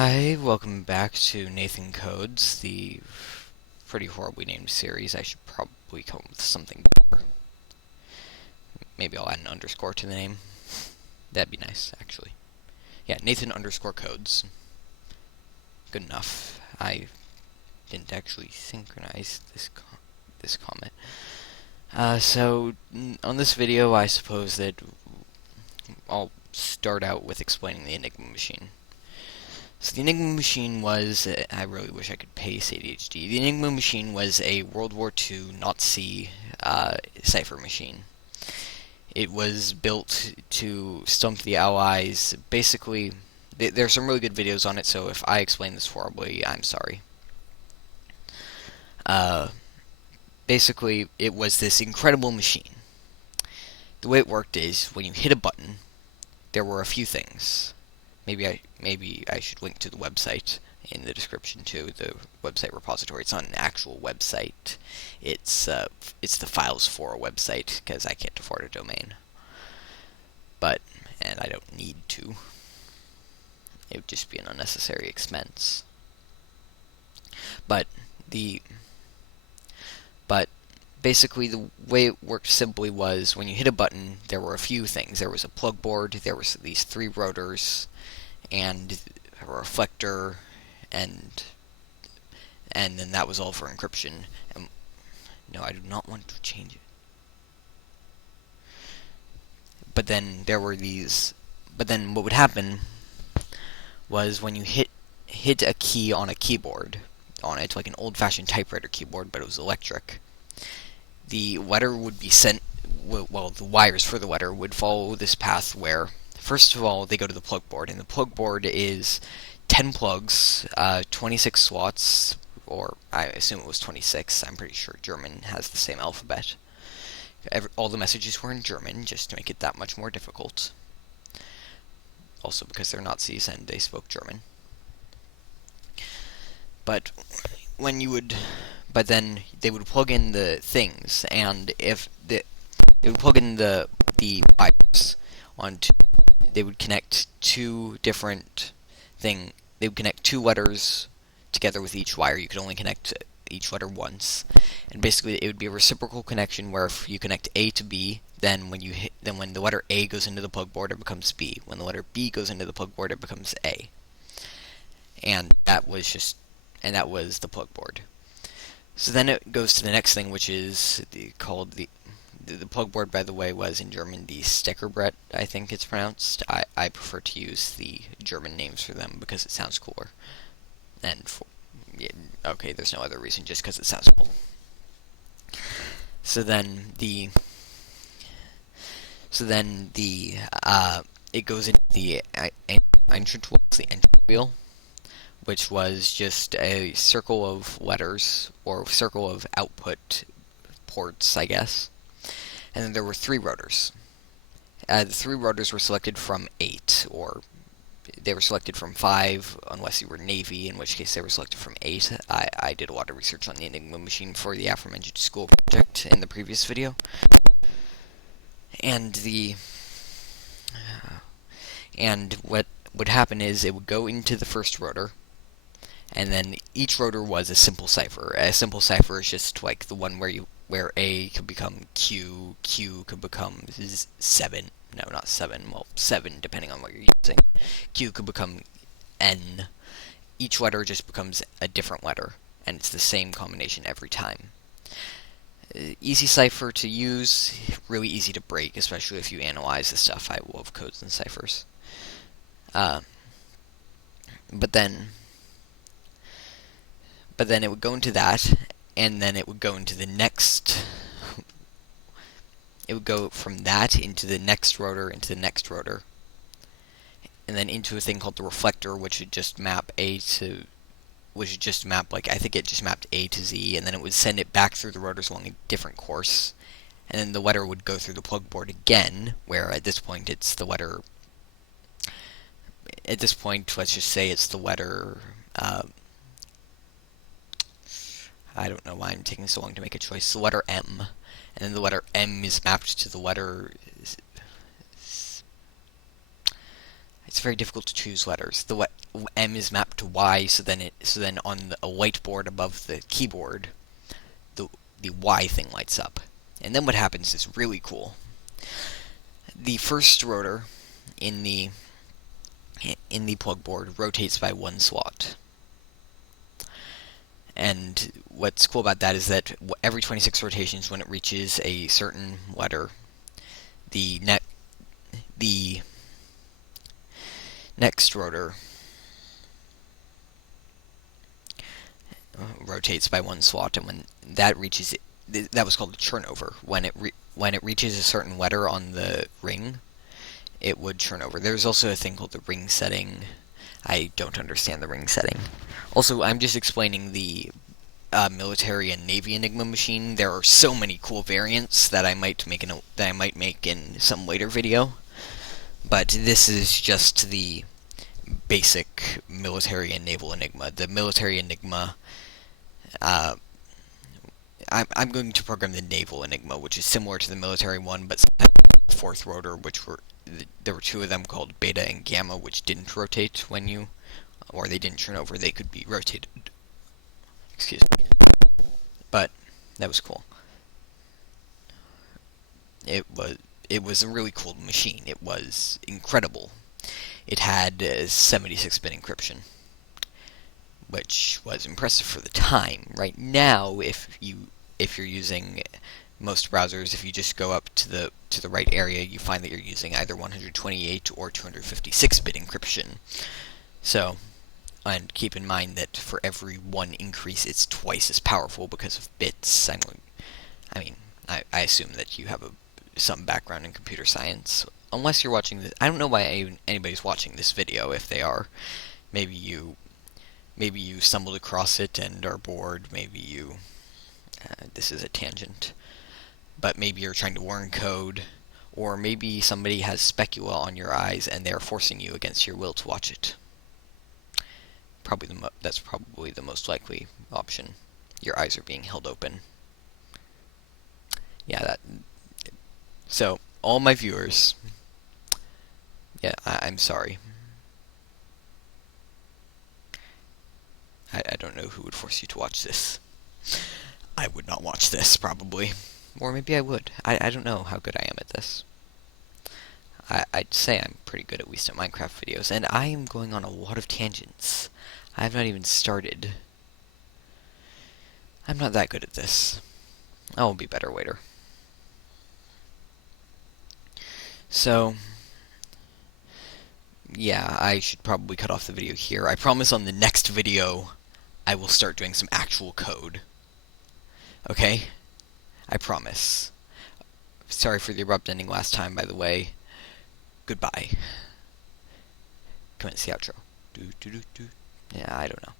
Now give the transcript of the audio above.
Hi, welcome back to Nathan Codes, the pretty horribly named series. I should probably come up with something deeper. Maybe I'll add an underscore to the name. That'd be nice, actually. Yeah, Nathan underscore Codes. Good enough. I didn't actually synchronize this comment. On this video, I suppose that I'll start out with explaining the Enigma machine. So the Enigma machine was, I really wish I could pace ADHD. The Enigma machine was a World War II Nazi cipher machine. It was built to stump the Allies. Basically, there's some really good videos on it, so if I explain this horribly, I'm sorry. Uh, Basically, it was this incredible machine. The way it worked is, when you hit a button, there were a few things. Maybe I should link to the website in the description too. The website repository. It's not an actual website. It's the files for a website because I can't afford a domain. And I don't need to. It would just be an unnecessary expense. But the but basically the way it worked simply was when you hit a button, there were a few things. There was a plug board. There was these 3 rotors and a reflector, and then that was all for encryption. No, I do not want to change it. But then there were these. But then what would happen was when you hit a key on a keyboard, on it, like an old-fashioned typewriter keyboard, but it was electric, the letter would be sent. Well, the wires for the letter would follow this path where, first of all, they go to the plug board, and the plug board is 10 plugs, 26 slots, or I assume it was 26. I'm pretty sure German has the same alphabet. All the messages were in German, just to make it that much more difficult. Also because they're Nazis and they spoke German. But then they would plug in the things, and they would plug in the wires onto. They would connect 2 different thing. They would connect 2 letters together with each wire. You could only connect each letter once, and basically it would be a reciprocal connection where if you connect A to B, then when the letter A goes into the plug board, it becomes B. When the letter B goes into the plug board, it becomes A. And that was the plug board. So then it goes to the next thing, which is called the plug board, by the way, was in German the Steckerbrett, I think it's pronounced. I prefer to use the German names for them because it sounds cooler. Okay, there's no other reason, just because it sounds cool. So then it goes into the entrance wheel, which was just a circle of letters, or circle of output ports, I guess. And then there were 3 rotors. The 3 rotors were selected from 8, or they were selected from 5, unless you were Navy, in which case they were selected from 8. I did a lot of research on the Enigma machine for the aforementioned school project in the previous video. And what would happen is it would go into the first rotor, and then each rotor was a simple cipher. A simple cipher is just like the one where A could become Q, Q could become 7. No, not 7. Well, 7 depending on what you're using. Q could become N. Each letter just becomes a different letter, and it's the same combination every time. Easy cipher to use, really easy to break, especially if you analyze the stuff. I love codes and ciphers. But then it would go into that, and then it would go into the next. It would go from that into the next rotor, into the next rotor, and then into a thing called the reflector, which would just map I think it just mapped A to Z, and then it would send it back through the rotors along a different course, and then the letter would go through the plug board again, where at this point it's the letter. At this point, let's just say it's the letter. I don't know why I'm taking so long to make a choice. The letter M, and then the letter M is mapped to the letter. it's very difficult to choose letters. The M is mapped to Y, so then on a whiteboard above the keyboard, the the Y thing lights up. And then what happens is really cool. The first rotor in the plug board rotates by 1 slot. And what's cool about that is that every 26 rotations, when it reaches a certain letter, the next rotor rotates by 1 slot, and when that reaches it, that was called a turnover. When it reaches a certain letter on the ring, it would turn over. There's also a thing called the ring setting. I don't understand the ring setting. Also, I'm just explaining the military and Navy Enigma machine. There are so many cool variants that I might make in some later video. But this is just the basic military and naval Enigma. The military Enigma, I'm going to program the naval Enigma, which is similar to the military one, but the fourth rotor, there were two of them called Beta and Gamma, which didn't rotate or they didn't turn over. They could be rotated. Excuse me. But that was cool. It was a really cool machine. It was incredible. It had 76-bit encryption, which was impressive for the time. Right now, if you're using most browsers, if you just go up to the right area, you find that you're using either 128 or 256-bit encryption. So, and keep in mind that for every one increase, it's twice as powerful because of bits. I assume that you have some background in computer science, unless you're watching this. I don't know why anybody's watching this video. If they are, maybe you stumbled across it and are bored. Maybe this is a tangent, but maybe you're trying to learn code, or maybe somebody has specula on your eyes and they're forcing you against your will to watch it. That's probably the most likely option. Your eyes are being held open. Yeah, so, all my viewers, yeah, I'm sorry. I don't know who would force you to watch this. I would not watch this, probably. Or maybe I would. I don't know how good I am at this. I'd say I'm pretty good, at least at Minecraft videos, and I am going on a lot of tangents. I have not even started. I'm not that good at this. I will be better later. So, yeah, I should probably cut off the video here. I promise on the next video, I will start doing some actual code. Okay? I promise. Sorry for the abrupt ending last time, by the way. Goodbye. Commence the outro. Yeah, I don't know.